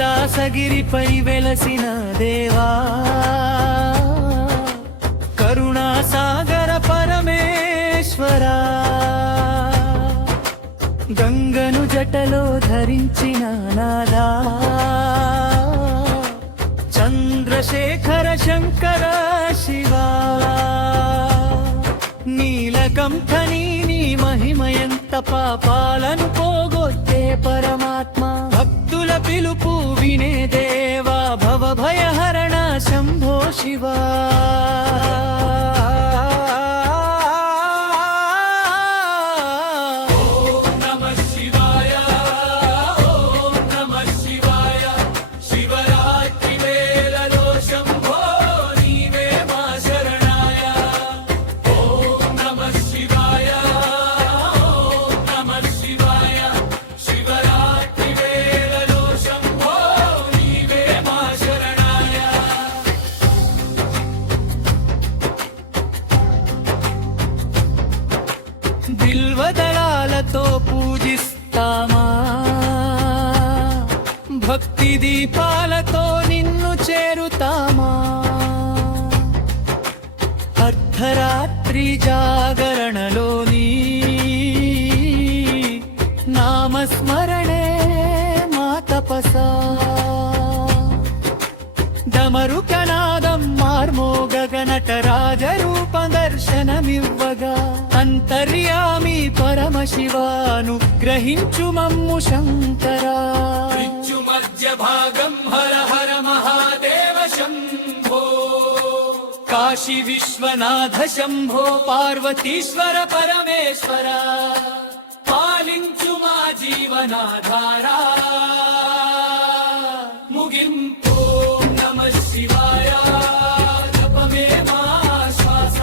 కైలాసగిరిపై వెలసిన దేవా, కరుణాసాగర పరమేశ్వరా, గంగను జటలో ధరించిన నాదా, చంద్రశేఖర శంకర శివా, నీలకంఠనీ నీ మహిమయంత పాపాలను పోగొట్టే పరమాత్మ, భక్తుల పిలుపు వినే దేవా, భవభయహరణ శంభో శివా. బిల్వదళాలతో పూజిస్తామా, భక్తి దీపాలతో నిన్ను చేరుతామా, అర్ధరాత్రి జాగరణలోని నామస్మరణే మా తపసా, డమరుకనాదం మార్మోగగనటరాజరూప దర్శనమివ్వగా, అంతర్యామి పరమశివాను గ్రహించు మమ్ము శంకరా. మధ్య భాగం హర హర మహాదేవ శంభో, కాశీ విశ్వనాథ శంభో, పార్వతీశ్వర పరమేశ్వర, పాలించు మా జీవనాధారా. ముగింపు నమః శివాయ, జపమే మా శ్వాస,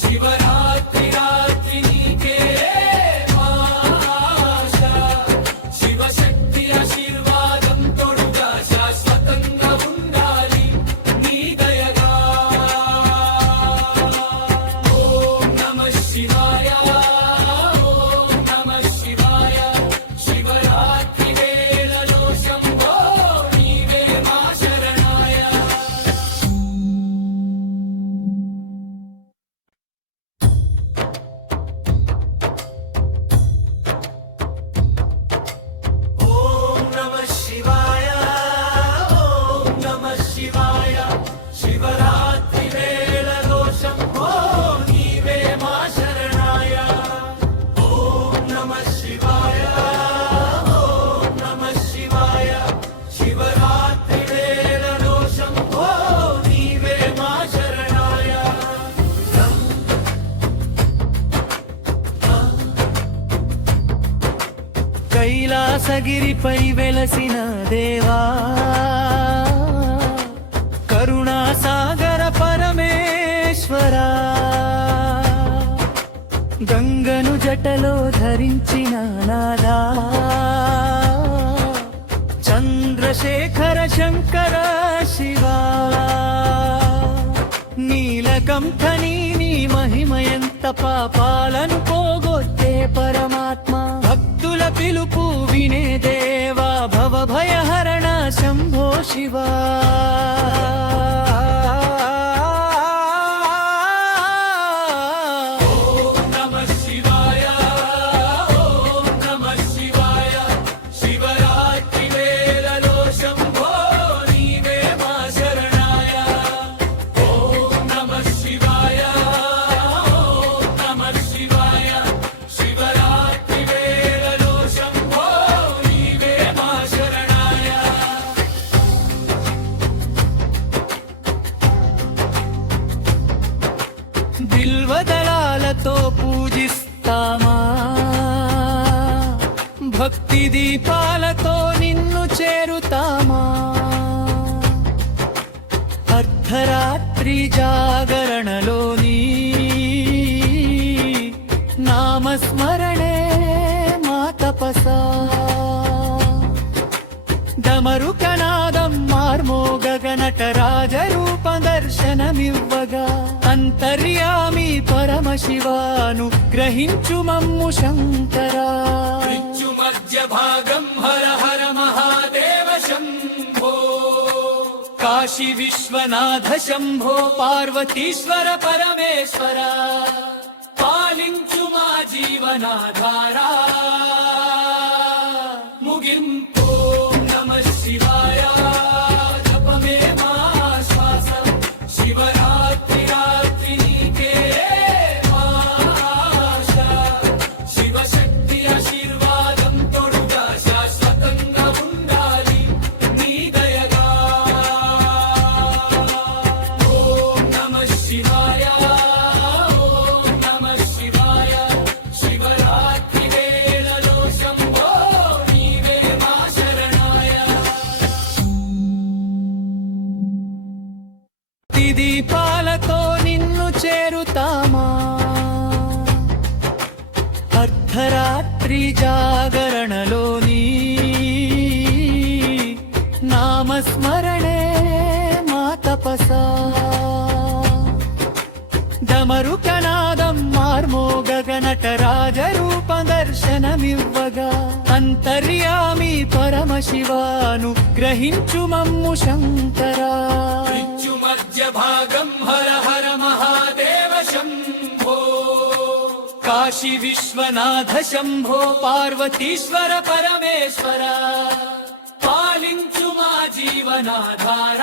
శివరాత్రి రాత్రి నీకే మా ఆశ, శివశక్తి ఆశీర్వాదం తోడుగా శాశ్వతంగా ఉండాలి నీ దయగా. ఓం నమః శివాయ, ఓం నమః శివాయ, శివరాత్రి వేళలో శంభో నీవే మా శరణాయ. ఓం నమః శివాయ, ఓం నమః శివాయ, శివరాత్రి వేళలో శంభో నీవే మా శరణాయ. ఓం నమః శివాయ, ఓం నమః శివాయ, శివరాత్రి వేళలో శంభో నీవే మా శరణాయ. కైలాసగిరిపై వెలసిన దేవా, కరుణాసాగర పరమేశ్వరా, గంగను జటలో ధరించిన నాదా, చంద్రశేఖర శంకర శివా, నీలకంఠనీ నీ మహిమయంత పాపాలను పోగొట్టే పరమాత్మ, భక్తుల పిలుపు వినే దేవా, భవభయహరణ శంభో శివా. ఓం నమః శివాయ, ఓం నమః శివాయ, శివరాత్రి వేళలో శంభో నీవే మా శరణాయ. ఓం నమః శివాయ, ఓం నమః శివాయ, శివరాత్రి వేళలో శంభో నీవే మా శరణాయ. బిల్వదళాలతో పూజిస్తామా, భక్తి దీపాలతో నిన్ను చేరుతామా, అర్ధరాత్రి జాగరణలోని నామస్మరణే మా తపసా, డమరుకనాదం మార్మోగగనటరాజరూప దర్శనమివ్వగా, అంతర్యామి పరమశివాను గ్రహించు మమ్ము శంకరా. మధ్య భాగం హర హర మహాదేవ శంభో, కాశీ విశ్వనాథ శంభో పార్వతీశ్వర పరమేశ్వర పాలించు మా జీవనాధారా ముగింపు నమః శివాయ జపమే మా శ్వాస శివరాత్రి రాత్రి నీకే ఆశ శివశక్తి ఆశీర్వాదం తోడుగా శాశ్వతంగా ఉండాలి నీ దయగా ఓం నమః శివాయ ఓం నమః శివాయ శివరాత్రి వేళలో శంభో నీవే మా శరణాయ దీపాలతో నిన్ను చేరుతామా అర్ధరాత్రి జాగరణలోని నామస్మరణే మా తపసా డమరుకనాదం మార్మోగగనటరాజ రూప దర్శనమివ్వగా అంతర్యామి పరమశివాను గ్రహించు మమ్ము శంకరా మృత్యు మధ్య భాగం హర హర మహాదేవ శంభో కాశీ విశ్వనాథ శంభో పార్వతీశ్వర పరమేశ్వర పాలించు మా జీవనాధార